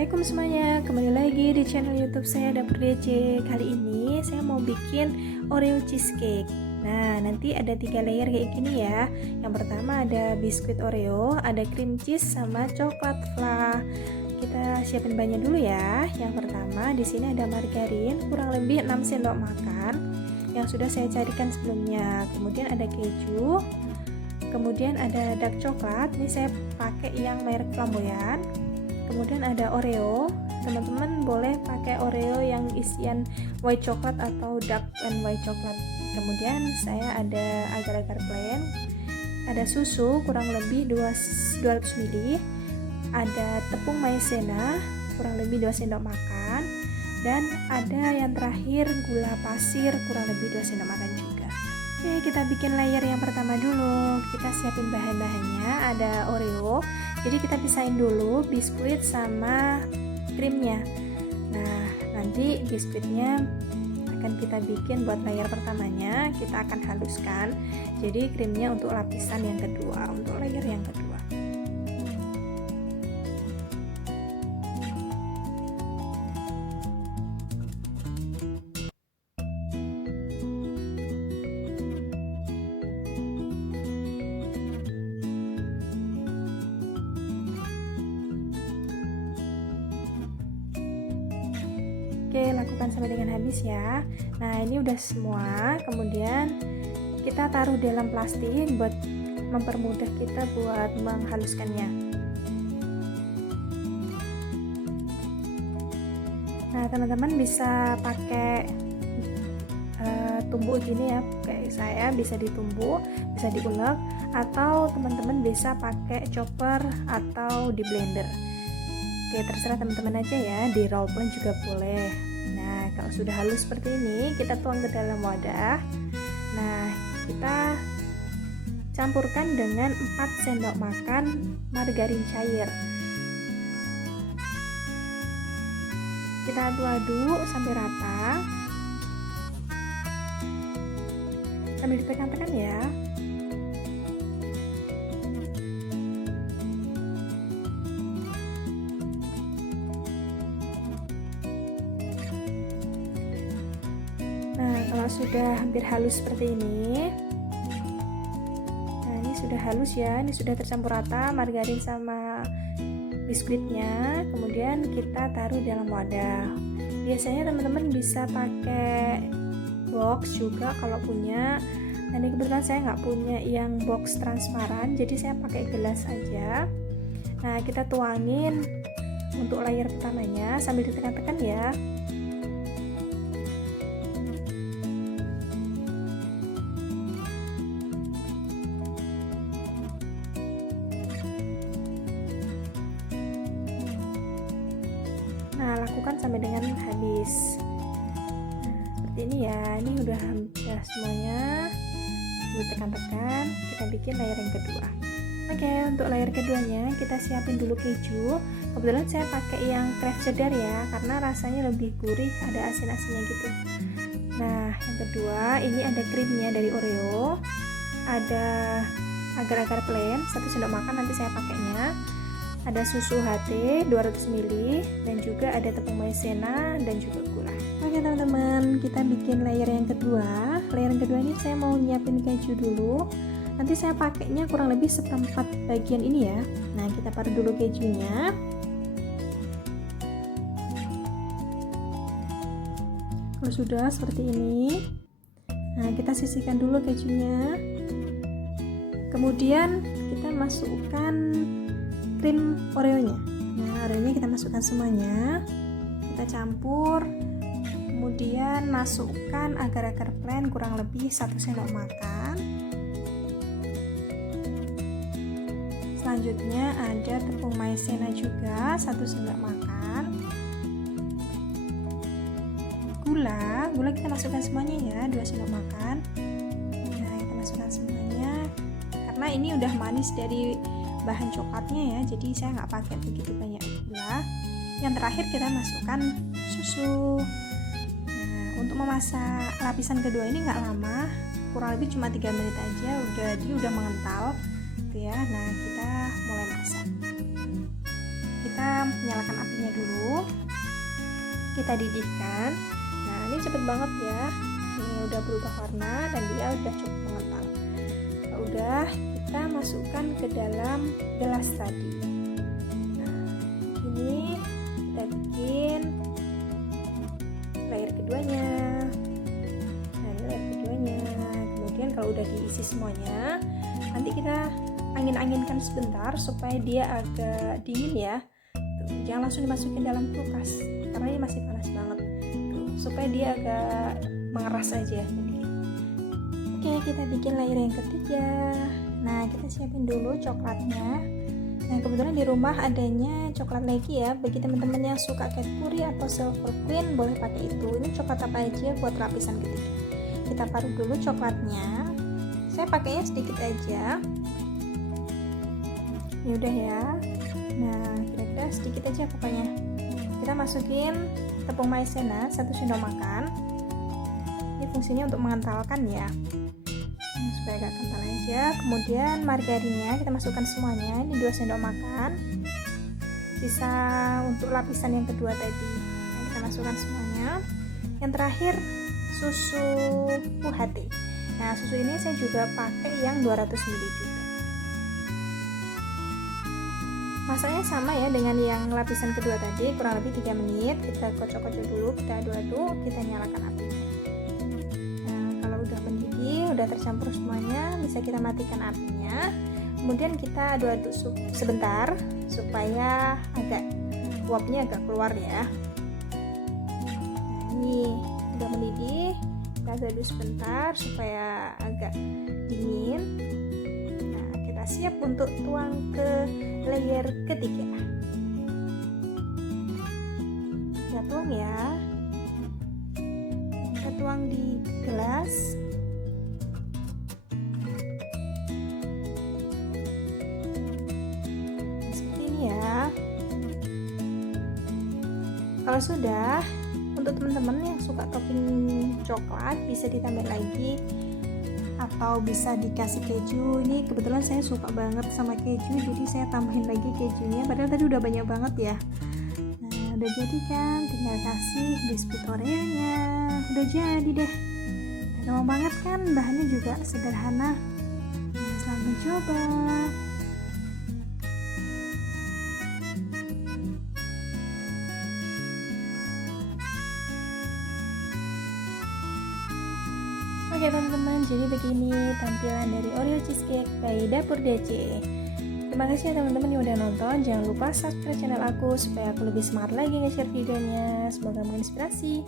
Assalamualaikum semuanya, kembali lagi di channel YouTube saya Dapur DC. Kali ini saya mau bikin Oreo cheesecake. Nah, nanti ada 3 layer kayak gini ya. Yang pertama ada biskuit Oreo, ada cream cheese sama coklat flah. Kita siapin bahannya dulu ya. Yang pertama di sini ada margarin kurang lebih 6 sendok makan yang sudah saya cairkan sebelumnya. Kemudian ada keju. Kemudian ada dark coklat. Ini saya pakai yang merek flamboyan. Kemudian ada Oreo, teman-teman boleh pakai Oreo yang isian white coklat atau dark and white coklat. Kemudian saya ada agar-agar plain, ada susu kurang lebih 200 ml, ada tepung maizena kurang lebih 2 sendok makan, dan ada yang terakhir gula pasir kurang lebih 2 sendok makan juga. Oke, kita bikin layer yang pertama dulu. Kita siapin bahan-bahannya, ada Oreo. Jadi kita pisahin dulu biskuit sama krimnya. Nah, nanti biskuitnya akan kita bikin buat layer pertamanya, kita akan haluskan. Jadi krimnya untuk lapisan yang kedua, untuk layer yang kedua. Oke, lakukan sampai dengan habis ya. Nah, ini udah semua. Kemudian kita taruh dalam plastik buat mempermudah kita buat menghaluskannya. Nah, teman-teman bisa pakai tumbuk gini ya, kayak saya bisa ditumbuk, bisa diulek, atau teman-teman bisa pakai chopper atau di blender. Oke, terserah teman-teman aja ya, di roll plan juga boleh. Nah, kalau sudah halus seperti ini, kita tuang ke dalam wadah. Nah, kita campurkan dengan 4 sendok makan margarin cair. Kita aduk-aduk sampai rata. Sambil ditekan-tekan ya. Nah, kalau sudah hampir halus seperti ini, nah ini sudah halus ya, ini sudah tercampur rata margarin sama biskuitnya. Kemudian kita taruh dalam wadah. Biasanya teman-teman bisa pakai box juga kalau punya. Nah, ini kebetulan saya nggak punya yang box transparan, jadi saya pakai gelas aja. Nah, kita tuangin untuk layer pertamanya sambil ditekan-tekan ya. Nah, lakukan sampai dengan habis. Nah, seperti ini ya. Ini udah semuanya. Lalu tekan-tekan, kita bikin layer yang kedua. Oke, untuk layer keduanya kita siapin dulu keju. Kebetulan saya pakai yang Kraft Cheddar ya, karena rasanya lebih gurih, ada asin-asinnya gitu. Nah, yang kedua ini ada krimnya dari Oreo, ada agar-agar plain 1 sendok makan nanti saya pakainya. Ada susu HT 200 ml dan juga ada tepung maizena dan juga gula. Oke teman-teman, kita bikin layer yang kedua. Layer yang kedua ini saya mau nyiapin keju dulu. Nanti saya pakainya kurang lebih 1/4 bagian ini ya. Nah, kita parut dulu kejunya. Kalau sudah seperti ini, nah kita sisihkan dulu kejunya. Kemudian kita masukkan krim Oreo-nya. Nah, Oreo-nya kita masukkan semuanya. Kita campur. Kemudian masukkan agar-agar plain kurang lebih 1 sendok makan. Selanjutnya ada tepung maizena juga 1 sendok makan. Gula kita masukkan semuanya ya, 2 sendok makan. Nah, kita masukkan semuanya. Karena ini udah manis dari bahan coklatnya ya, jadi saya nggak pakai begitu banyak gula. Yang terakhir kita masukkan susu. Nah, untuk memasak lapisan kedua ini nggak lama, kurang lebih cuma 3 menit aja, dia udah mengental gitu ya. Nah, kita mulai masak. Kita nyalakan apinya dulu. kita didihkan. Nah, ini cepet banget ya. Ini udah berubah warna dan dia udah cukup mengental. Nah, udah, kita masukkan ke dalam gelas tadi. Nah, ini kita bikin layer keduanya. Nah, ini layer keduanya. Kemudian kalau udah diisi semuanya, nanti kita angin-anginkan sebentar supaya dia agak dingin ya. Tuh, jangan langsung dimasukin dalam kulkas karena ini masih panas banget. Tuh, supaya dia agak mengeras aja. Oke, kita bikin layer yang ketiga. Nah, kita siapin dulu coklatnya. Nah, kebetulan di rumah adanya coklat legi ya. Bagi teman-teman yang suka Cadbury atau Silver Queen boleh pakai itu. Ini coklat apa aja buat lapisan ketiga. Kita parut dulu coklatnya. Saya pakainya sedikit aja. Ini udah ya. Nah, kira-kira sedikit aja pokoknya. Kita masukin tepung maizena 1 sendok makan. Ini fungsinya untuk mengentalkan ya. Supaya agak kental aja. Kemudian margarinnya kita masukkan semuanya. Ini 2 sendok makan. Sisa untuk lapisan yang kedua tadi. Nah, kita masukkan semuanya. Yang terakhir susu UHT. Nah, susu ini saya juga pakai yang 200 ml juga. Masaknya sama ya dengan yang lapisan kedua tadi, kurang lebih 3 menit. Kita kocok-kocok dulu, kita aduk-aduk, kita nyalakan apinya. Nah, kalau udah mendidih, udah tercampur semuanya, bisa kita matikan apinya. Kemudian kita aduk-aduk sebentar supaya agak uapnya agak keluar ya. Nah, ini udah mendidih, kita aduk sebentar supaya agak dingin. Nah, kita siap untuk tuang ke layer ketiga. Kita tuang ya. Kita tuang di gelas. Seperti ini ya. Kalau sudah, untuk teman-teman yang suka topping coklat bisa ditambah lagi atau bisa dikasih keju. Ini kebetulan saya suka banget sama keju, jadi saya tambahin lagi kejunya, padahal tadi udah banyak banget ya. Nah, udah jadi kan, tinggal kasih biskuit Oreo-nya. Udah jadi deh. Nah, gampang banget kan, bahannya juga sederhana. Nah, selamat mencoba. Oke teman-teman, jadi begini tampilan dari Oreo cheesecake by Dapur DC. Terima kasih ya teman-teman yang udah nonton. Jangan lupa subscribe channel aku supaya aku lebih semangat lagi nge-share videonya. Semoga menginspirasi.